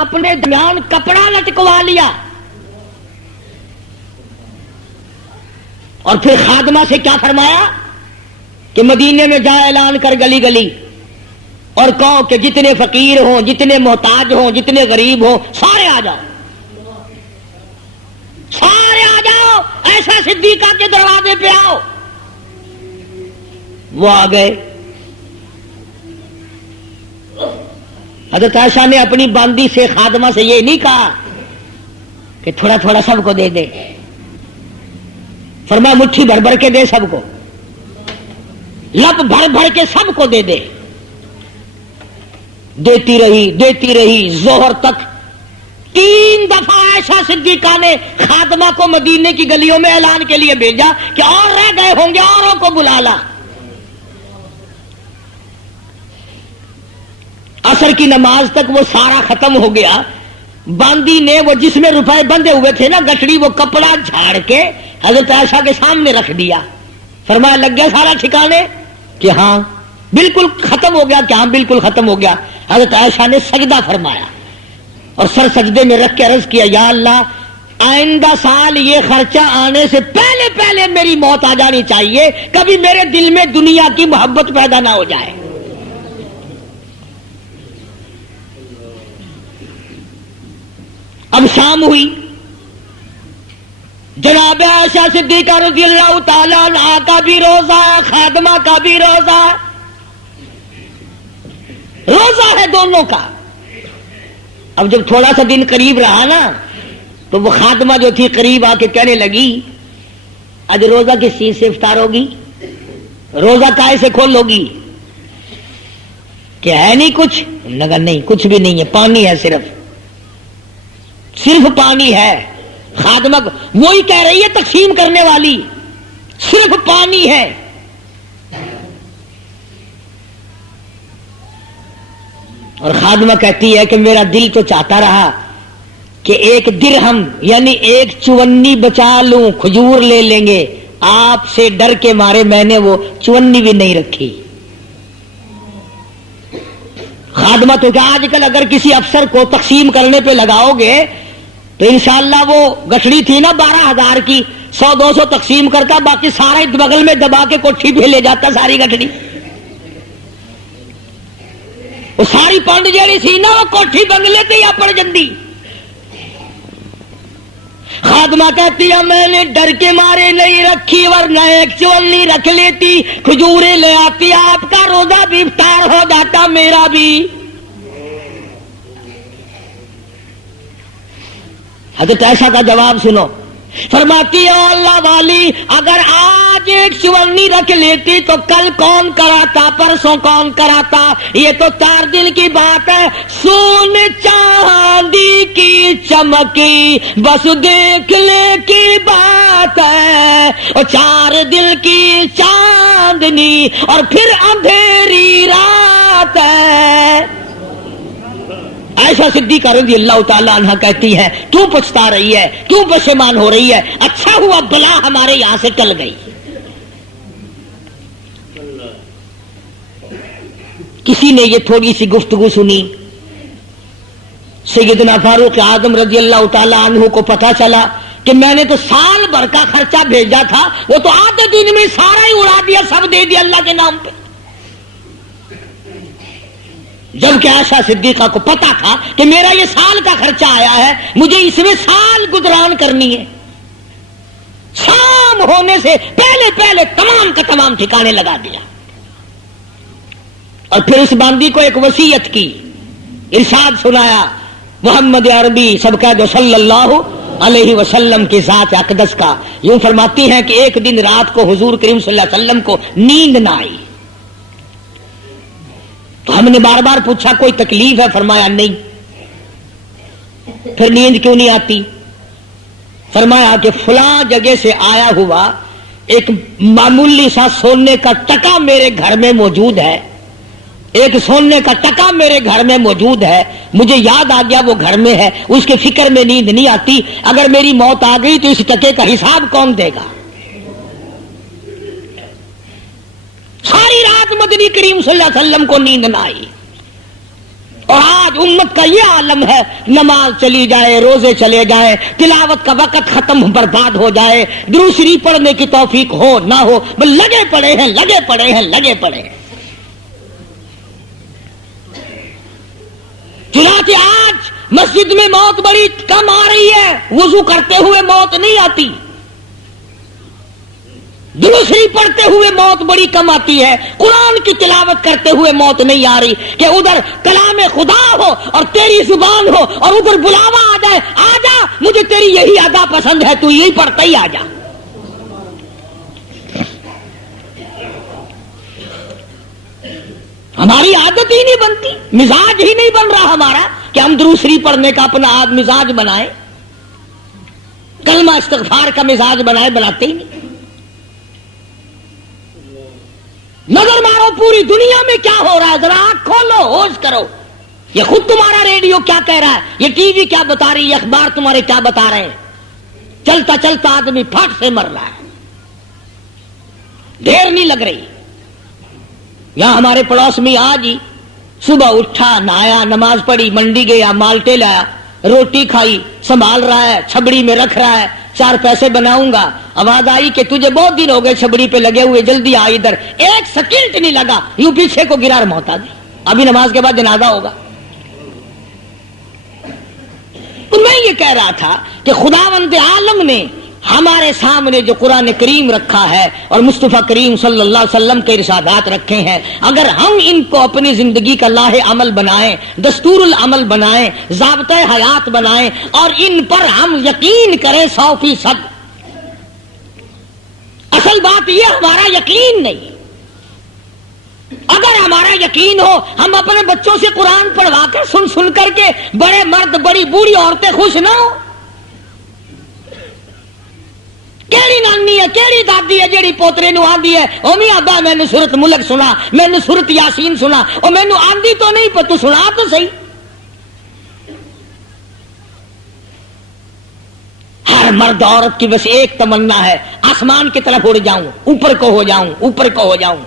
اپنے درمیان کپڑا لٹکوا لیا اور پھر خادمہ سے کیا فرمایا کہ مدینے میں جا اعلان کر گلی گلی اور کہو کہ جتنے فقیر ہوں، جتنے محتاج ہوں، جتنے غریب ہوں، سارے آ جاؤ، سارے آ جاؤ، ایسا صدیقہ کے دروازے پہ آؤ۔ وہ آ گئے۔ حضرت عائشہ نے اپنی باندی سے خادمہ سے یہ نہیں کہا کہ تھوڑا تھوڑا سب کو دے دے، فرمایا مٹھی بھر بھر کے دے، سب کو لب بھر بھر کے سب کو دے دے۔ دیتی رہی ظہر تک 3 دفعہ عائشہ صدیقہ نے خادمہ کو مدینے کی گلیوں میں اعلان کے لیے بھیجا کہ اور رہ گئے ہوں گے، اوروں کو بلا لا۔ عصر کی نماز تک وہ سارا ختم ہو گیا۔ باندی نے وہ جس میں روپے بندھے ہوئے تھے نا گٹھڑی، وہ کپڑا جھاڑ کے حضرت عائشہ کے سامنے رکھ دیا۔ فرمایا لگ گیا سارا ٹھکانے کہ ہاں بالکل ختم ہو گیا، کہ ہاں بالکل ختم ہو گیا۔ حضرت عائشہ نے سجدہ فرمایا اور سر سجدے میں رکھ کے عرض کیا، یا اللہ آئندہ سال یہ خرچہ آنے سے پہلے پہلے میری موت آ جانی چاہیے، کبھی میرے دل میں دنیا کی محبت پیدا نہ ہو جائے۔ اب شام ہوئی، جناب عائشہ صدیقہ رضی اللہ تعالیٰ عنہا کا بھی روزہ ہے، خادمہ کا بھی روزہ ہے، روزہ ہے دونوں کا۔ اب جب تھوڑا سا دن قریب رہا نا تو وہ خادمہ جو تھی قریب آ کے کہنے لگی، آج روزہ کس چیز سے افطار ہوگی، روزہ کائے سے کھولو گی، کہ ہے نہیں کچھ؟ لگا نہیں کچھ بھی نہیں ہے، پانی ہے، صرف پانی ہے۔ خادمہ وہی کہہ رہی ہے تقسیم کرنے والی، صرف پانی ہے۔ اور خادمہ کہتی ہے کہ میرا دل تو چاہتا رہا کہ 1 درہم یعنی 1 چونی بچا لوں، کھجور لے لیں گے، آپ سے ڈر کے مارے میں نے وہ چونی بھی نہیں رکھی۔ خادمہ تو کیا آج کل اگر کسی افسر کو تقسیم کرنے پہ لگاؤ گے تو انشاءاللہ وہ گٹھڑی تھی نا 12,000 کی، 100-200 تقسیم کرتا، باقی سارا بغل میں دبا کے کوٹھی پہ لے جاتا ساری گٹھڑی۔ وہ ساری پنڈ جیڑی سی نا وہ کوٹھی بنگلے تے پڑ جندی۔ خادمہ کہتی ہے میں نے ڈر کے مارے نہیں رکھی، ورنہ 1 چونی رکھ لیتی، کھجورے لے آتی، آپ کا روزہ بھی افطار ہو جاتا، میرا بھی۔ حضرت عائشہ کا جواب سنو، فرماتی ہے اللہ والی اگر آج 1 چونی رکھ لیتی تو کل کون کراتا، پرسوں کون کراتا، یہ تو 4 دن کی بات ہے، سونے چاندی کی چمکی بس دیکھنے کی بات ہے، اور 4 دن کی چاندنی اور پھر اندھیری رات ہے۔ عائشہ صدیقہ رضی اللہ تعالیٰ عنہ کہتی ہے کیوں پچھتا رہی ہے، کیوں پشیمان ہو رہی ہے، اچھا ہوا بلا ہمارے یہاں سے ٹل گئی۔ کسی نے یہ تھوڑی سی گفتگو سنی، سیدنا فاروق اعظم رضی اللہ تعالیٰ عنہ کو پتہ چلا کہ میں نے تو سال بھر کا خرچہ بھیجا تھا، وہ تو آدھے دن میں سارا ہی اڑا دیا، سب دے دیا اللہ کے نام پہ۔ جبکہ عائشہ صدیقہ کو پتا تھا کہ میرا یہ سال کا خرچہ آیا ہے، مجھے اس میں سال گزران کرنی ہے، شام ہونے سے پہلے پہلے تمام کا تمام ٹھکانے لگا دیا۔ اور پھر اس باندی کو ایک وصیت کی، ارشاد سنایا محمد عربی سب کہہ دو صلی اللہ علیہ وسلم کی ذات اقدس کا، یوں فرماتی ہیں کہ ایک دن رات کو حضور کریم صلی اللہ علیہ وسلم کو نیند نہ آئی، تو ہم نے بار بار پوچھا کوئی تکلیف ہے، فرمایا نہیں۔ پھر نیند کیوں نہیں آتی؟ فرمایا کہ فلاں جگہ سے آیا ہوا ایک معمولی سا سونے کا ٹکا میرے گھر میں موجود ہے، ایک سونے کا ٹکا میرے گھر میں موجود ہے، مجھے یاد آ گیا وہ گھر میں ہے، اس کے فکر میں نیند نہیں آتی، اگر میری موت آ گئی تو اس ٹکے کا حساب کون دے گا؟ ساری رات مدنی کریم صلی اللہ علیہ وسلم کو نیند نہ آئی، اور آج آج امت کا یہ عالم ہے، نماز چلی جائے، روزے چلے جائیں، تلاوت کا وقت ختم برباد ہو جائے، درود شریف پڑھنے کی توفیق ہو نہ ہو، بس لگے پڑے ہیں لگے پڑے ہیں لگے پڑے ہیں۔ چنانچہ آج مسجد میں موت بڑی کم آ رہی ہے، وضو کرتے ہوئے موت نہیں آتی، درود شریف پڑھتے ہوئے موت بڑی کم آتی ہے، قرآن کی تلاوت کرتے ہوئے موت نہیں آ رہی کہ ادھر کلام خدا ہو اور تیری زبان ہو اور ادھر بلاوا آ جائے، آ جا مجھے تیری یہی ادا پسند ہے، تو یہی پڑھتا ہی آ جا۔ ہماری عادت ہی نہیں بنتی، مزاج ہی نہیں بن رہا ہمارا کہ ہم درود شریف پڑھنے کا اپنا مزاج بنائیں، کلمہ استغفار کا مزاج بنائے، بناتے ہی نہیں۔ نظر مارو پوری دنیا میں کیا ہو رہا ہے، ذرا آنکھ کھولو، ہوش کرو۔ یہ خود تمہارا ریڈیو کیا کہہ رہا ہے، یہ ٹی وی کیا بتا رہی ہے، اخبار تمہارے کیا بتا رہے ہیں، چلتا چلتا آدمی پھٹ سے مر رہا ہے، دیر نہیں لگ رہی۔ یہاں ہمارے پڑوس میں آج ہی صبح اٹھا، نہایا، نماز پڑھی، منڈی گیا، مالٹے لایا، روٹی کھائی، سنبھال رہا ہے، چھبڑی میں رکھ رہا ہے، 4 پیسے بناؤں گا، آواز آئی کہ تجھے بہت دن ہو گئے چھبڑی پہ لگے ہوئے، جلدی آ ادھر، 1 سیکنڈ نہیں لگا، یوں پیچھے کو گرا اور موت آ گئی، ابھی نماز کے بعد جنازہ ہوگا۔ تو میں یہ کہہ رہا تھا کہ خداوند عالم نے ہمارے سامنے جو قرآن کریم رکھا ہے اور مصطفیٰ کریم صلی اللہ علیہ وسلم کے ارشادات رکھے ہیں، اگر ہم ان کو اپنی زندگی کا لاہ عمل بنائیں، دستور العمل بنائیں، ضابطۂ حیات بنائیں اور ان پر ہم یقین کریں 100%۔ اصل بات یہ ہمارا یقین نہیں، اگر ہمارا یقین ہو، ہم اپنے بچوں سے قرآن پڑھوا کر سن کر کے بڑے مرد بڑی بوڑھی عورتیں خوش نہ ہو۔ کیڑی نانی ہے، کیڑی دادی ہے جیڑی پوترے نو آندی ہے او میاں ابا میں نے سورت ملک سنا، میں نے سورت یاسین سنا، او میں نے آندی تو نہیں پر تو سنا تو صحیح۔ ہر مرد عورت کی بس ایک تمنا ہے، آسمان کی طرف اڑ جاؤں، اوپر کو ہو جاؤں، اوپر کو ہو جاؤں۔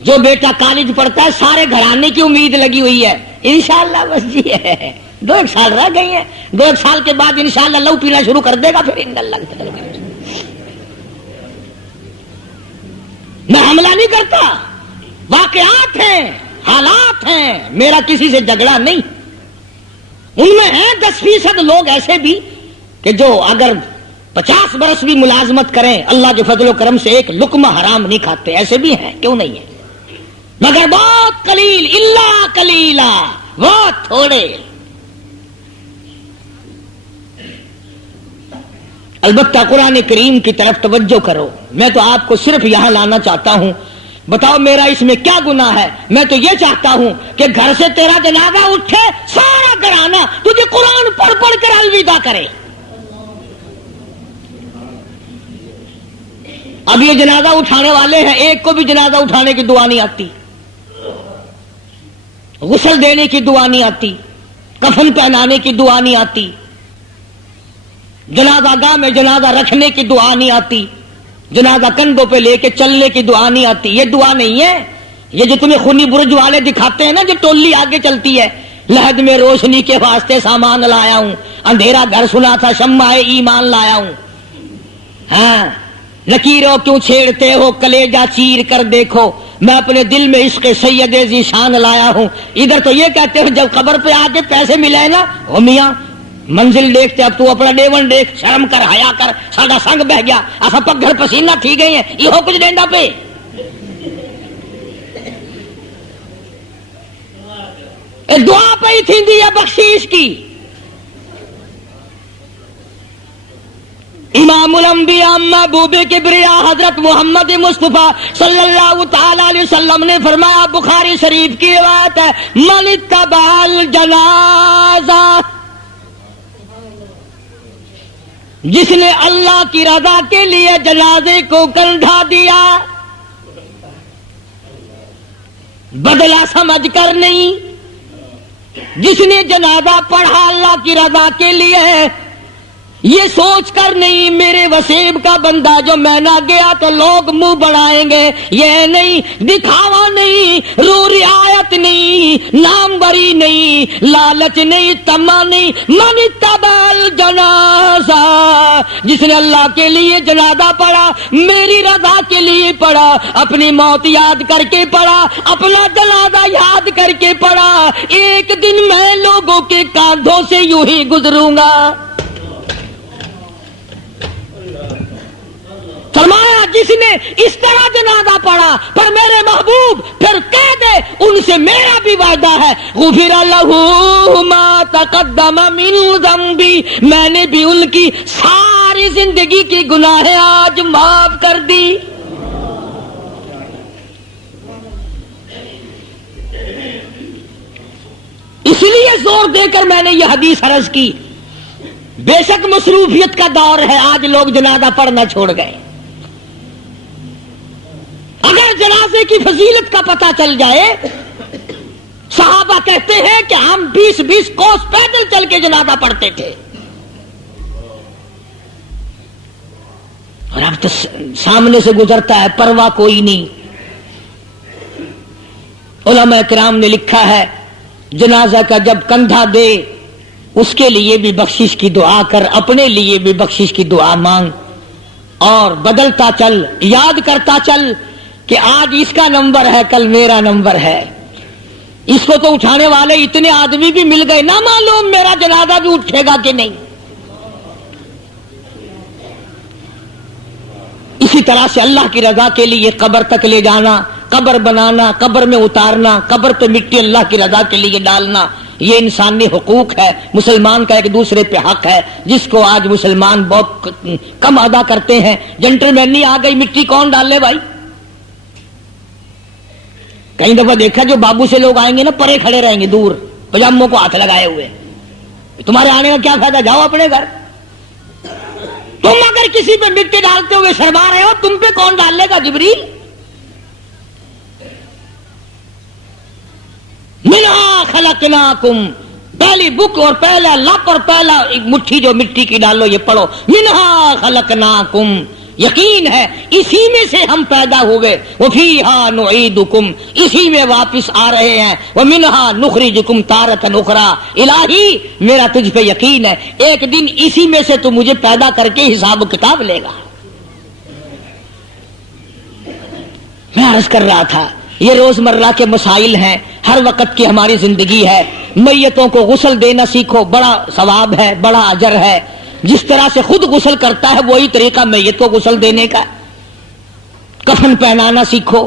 جو بیٹا کالج پڑھتا ہے سارے گھرانے کی امید لگی ہوئی ہے، انشاءاللہ بس جی ہے، 2 سال رہ گئی ہیں، 2 سال کے بعد انشاءاللہ لہو پینا شروع کر دے گا، پھر اللہ میں حملہ نہیں کرتا، واقعات ہیں، حالات ہیں، میرا کسی سے جھگڑا نہیں۔ ان میں ہیں 10% لوگ ایسے بھی کہ جو اگر 50 برس بھی ملازمت کریں اللہ کے فضل و کرم سے ایک لقمہ حرام نہیں کھاتے، ایسے بھی ہیں، کیوں نہیں ہے، مگر بہت قلیل، الا قلیلا، بہت تھوڑے۔ البتہ قرآن کریم کی طرف توجہ کرو، میں تو آپ کو صرف یہاں لانا چاہتا ہوں، بتاؤ میرا اس میں کیا گناہ ہے؟ میں تو یہ چاہتا ہوں کہ گھر سے تیرا جنازہ اٹھے، سارا گھرانہ تجھے قرآن پڑھ پڑھ کر الوداع کرے۔ اب یہ جنازہ اٹھانے والے ہیں، ایک کو بھی جنازہ اٹھانے کی دعا نہیں آتی، غسل دینے کی دعا نہیں آتی، کفن پہنانے کی دعا نہیں آتی، جنازہ گاہ میں جنازہ رکھنے کی دعا نہیں آتی، جنازہ کندھوں پہ لے کے چلنے کی دعا نہیں آتی۔ یہ دعا نہیں ہے، یہ جو تمہیں خونی برج والے دکھاتے ہیں نا، جو ٹولی آگے چلتی ہے، لحد میں روشنی کے واسطے سامان لایا ہوں، اندھیرا گھر سنا تھا شمع ایمان لایا ہوں، ہاں لکیروں کیوں چھیڑتے ہو کلیجہ چیر کر دیکھو، میں اپنے دل میں عشق سید ذیشان لایا ہوں۔ ادھر تو یہ کہتے ہو جب قبر پہ آ کے پیسے ملے نا، او میاں منزل دیکھتے، اب تو اپنا ڈیون دیکھ، شرم کر، حیا کر، ساڈا سنگ بہ گیا، اسا پگھر پسینہ تھی گئی ہیں، یہ ہو کچھ دیندا پہ۔ اے دعا پہ ہی تھیندی ہے بخشیش کی۔ امام الانبیاء محبوب کبریا حضرت محمد مصطفیٰ صلی اللہ تعالی علیہ وسلم نے فرمایا، بخاری شریف کی روایت ہے، من اتبع الجنازہ، جس نے اللہ کی رضا کے لیے جنازے کو کندھا دیا، بدلہ سمجھ کر نہیں، جس نے جنازہ پڑھا اللہ کی رضا کے لیے، یہ سوچ کر نہیں میرے وسیب کا بندہ جو میں نہ گیا تو لوگ منہ بڑھائیں گے، یہ نہیں، دکھاوا نہیں، رو رعایت نہیں، نام بری نہیں، لالچ نہیں، تما نہیں، من اتبع الجنازہ، جس نے اللہ کے لیے جنازہ پڑھا، میری رضا کے لیے پڑھا، اپنی موت یاد کر کے پڑھا، اپنا جنازہ یاد کر کے پڑھا، ایک دن میں لوگوں کے کاندھوں سے یوں ہی گزروں گا۔ فرمایا جس نے اس طرح جنازہ پڑھا پر میرے محبوب پھر کہہ دے ان سے میرا بھی وعدہ ہے، غفر لہ ما تقدم من ذنبی، میں نے بھی ان کی ساری زندگی کی گناہیں آج معاف کر دی۔ اس لیے زور دے کر میں نے یہ حدیث عرض کی، بے شک مصروفیت کا دور ہے، آج لوگ جنازہ پڑھنا چھوڑ گئے۔ اگر جنازے کی فضیلت کا پتہ چل جائے، صحابہ کہتے ہیں کہ ہم 20-20 کوس پیدل چل کے جنازہ پڑھتے تھے، اور اب تو سامنے سے گزرتا ہے، پرواہ کوئی نہیں۔ علماء کرام نے لکھا ہے جنازہ کا جب کندھا دے اس کے لیے بھی بخشش کی دعا کر، اپنے لیے بھی بخشش کی دعا مانگ، اور بدلتا چل، یاد کرتا چل کہ آج اس کا نمبر ہے، کل میرا نمبر ہے۔ اس کو تو اٹھانے والے اتنے آدمی بھی مل گئے، نہ معلوم میرا جنازہ بھی اٹھے گا کہ نہیں۔ اسی طرح سے اللہ کی رضا کے لیے قبر تک لے جانا، قبر بنانا، قبر میں اتارنا، قبر پہ مٹی اللہ کی رضا کے لیے ڈالنا، یہ انسانی حقوق ہے، مسلمان کا ایک دوسرے پہ حق ہے، جس کو آج مسلمان بہت کم ادا کرتے ہیں۔ جنٹلمینی آ گئی، مٹی کون ڈال لے بھائی؟ کئی دفعہ دیکھا جو بابو سے لوگ آئیں گے نا، پرے کھڑے رہیں گے دور، پجاموں کو ہاتھ لگائے ہوئے، تمہارے آنے کا کیا فائدہ، جاؤ اپنے گھر۔ تم اگر کسی پہ مٹی ڈالتے ہوئے شرما رہے ہو، تم پہ کون ڈال لے گا؟ جبریل۔ منہا خلقناکم، پہلی بک اور پہلا لپ اور پہلا مٹھی جو مٹی کی ڈالو، یہ پڑھو، منہا خلقناکم، یقین ہے اسی میں سے ہم پیدا ہوئے، وفیہا نعیدکم، اسی میں واپس آ رہے ہیں، ومنہا نخرجکم تارۃ اخری، الہی میرا تجھ پہ یقین ہے ایک دن اسی میں سے تو مجھے پیدا کر کے حساب و کتاب لے گا۔ میں عرض کر رہا تھا یہ روزمرہ کے مسائل ہیں، ہر وقت کی ہماری زندگی ہے۔ میتوں کو غسل دینا سیکھو، بڑا ثواب ہے، بڑا اجر ہے۔ جس طرح سے خود غسل کرتا ہے وہی طریقہ میت کو غسل دینے کا۔ کفن پہنانا سیکھو،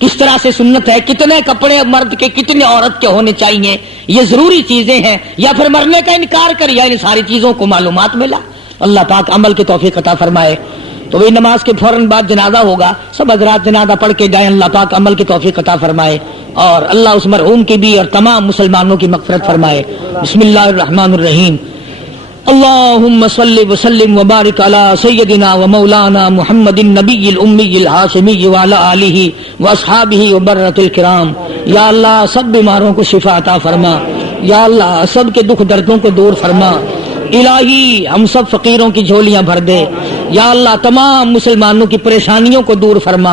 کس طرح سے سنت ہے، کتنے کپڑے مرد کے کتنے عورت کے ہونے چاہیے، یہ ضروری چیزیں ہیں۔ یا پھر مرنے کا انکار کر، یا ان ساری چیزوں کو معلومات ملا۔ اللہ پاک عمل کی توفیق عطا فرمائے۔ تو وہی نماز کے فوراً بعد جنازہ ہوگا، سب حضرات جنازہ پڑھ کے جائیں، اللہ پاک عمل کی توفیق عطا فرمائے، اور اللہ اس مرحوم کی بھی اور تمام مسلمانوں کی مغفرت فرمائے۔ بسم اللہ الرحمن الرحیم۔ اللہم صل وسلم وبارک علی سیدنا و مولانا محمد النبی الامی الہاشمی وعلی آلہ واصحابہ وبررۃ الکرام۔ یا اللہ سب بیماروں کو شفا عطا فرما، یا اللہ سب کے دکھ دردوں کو دور فرما، الہی ہم سب فقیروں کی جھولیاں بھر دے، یا اللہ تمام مسلمانوں کی پریشانیوں کو دور فرما،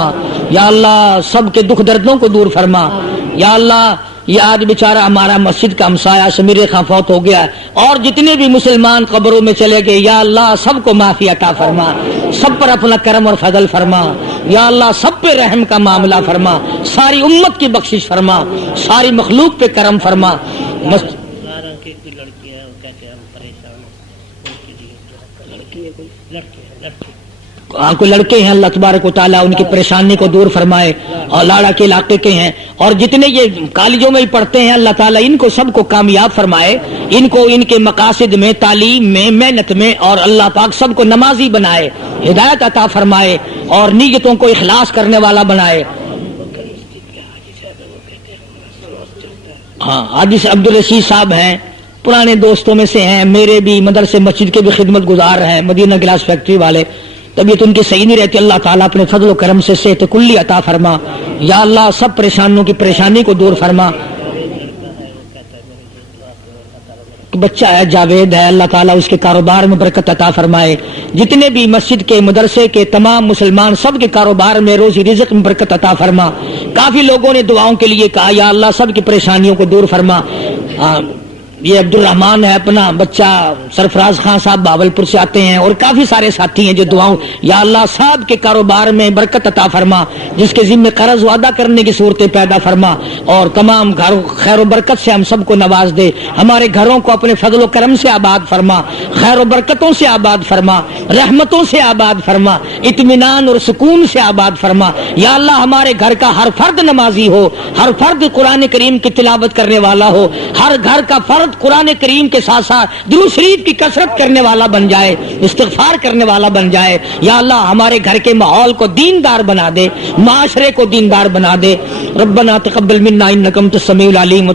یا اللہ سب کے دکھ دردوں کو دور فرما، یا اللہ یہ آج بیچارہ ہمارا مسجد کا ہمسایہ سمیر خان فوت ہو گیا، اور جتنے بھی مسلمان قبروں میں چلے گئے، یا اللہ سب کو معافی عطا فرما، سب پر اپنا کرم اور فضل فرما، یا اللہ سب پہ رحم کا معاملہ فرما، ساری امت کی بخشش فرما، ساری مخلوق پہ کرم فرما۔ کوئی لڑکے ہیں اللہ تبارک و تعالیٰ ان کی پریشانی کو دور فرمائے، اور لاڑا کے علاقے کے ہیں، اور جتنے یہ کالجوں میں پڑھتے ہیں اللہ تعالیٰ ان کو سب کو کامیاب فرمائے، ان کو ان کے مقاصد میں، تعلیم میں، محنت میں، اور اللہ پاک سب کو نمازی بنائے، ہدایت عطا فرمائے، اور نیتوں کو اخلاص کرنے والا بنائے۔ ہاں حافظ عبدالرشید صاحب ہیں، پرانے دوستوں میں سے ہیں، میرے بھی مدرسے مسجد کے بھی خدمت گزار ہیں، مدینہ گلاس فیکٹری والے۔ طبیعت ان کی صحیح نہیں رہتی، اللہ تعالیٰ اپنے فضل و کرم سے صحت کلی عطا فرما، یا اللہ سب پریشانوں کی پریشانی کو دور فرما۔ بچہ ہے جاوید ہے، اللہ تعالیٰ اس کے کاروبار میں برکت عطا فرمائے. جتنے بھی مسجد کے مدرسے کے تمام مسلمان سب کے کاروبار میں روزی رزق میں برکت عطا فرما. کافی لوگوں نے دعاؤں کے لیے کہا یا اللہ سب کی پریشانیوں کو دور فرما. یہ عبد الرحمان ہے اپنا بچہ، سرفراز خان صاحب باولپور سے آتے ہیں، اور کافی سارے ساتھی ہیں جو دعاؤں یا اللہ صاحب کے کاروبار میں برکت عطا فرما، جس کے ذمہ قرض وعدہ کرنے کی صورتیں پیدا فرما، اور تمام گھروں خیر و برکت سے ہم سب کو نواز دے. ہمارے گھروں کو اپنے فضل و کرم سے آباد فرما، خیر و برکتوں سے آباد فرما، رحمتوں سے آباد فرما، اطمینان اور سکون سے آباد فرما. یا اللہ ہمارے گھر کا ہر فرد نمازی ہو، ہر فرد قرآن کریم کی تلاوت کرنے والا ہو، ہر گھر کا فرد قرآن کریم کے ساتھ ساتھ درود شریف کی کثرت کرنے والا بن جائے، استغفار کرنے والا بن جائے. یا اللہ ہمارے گھر کے ماحول کو دیندار بنا دے، معاشرے کو دیندار بنا دے. ربنا تقبل منا انک انت السمیع العلیم.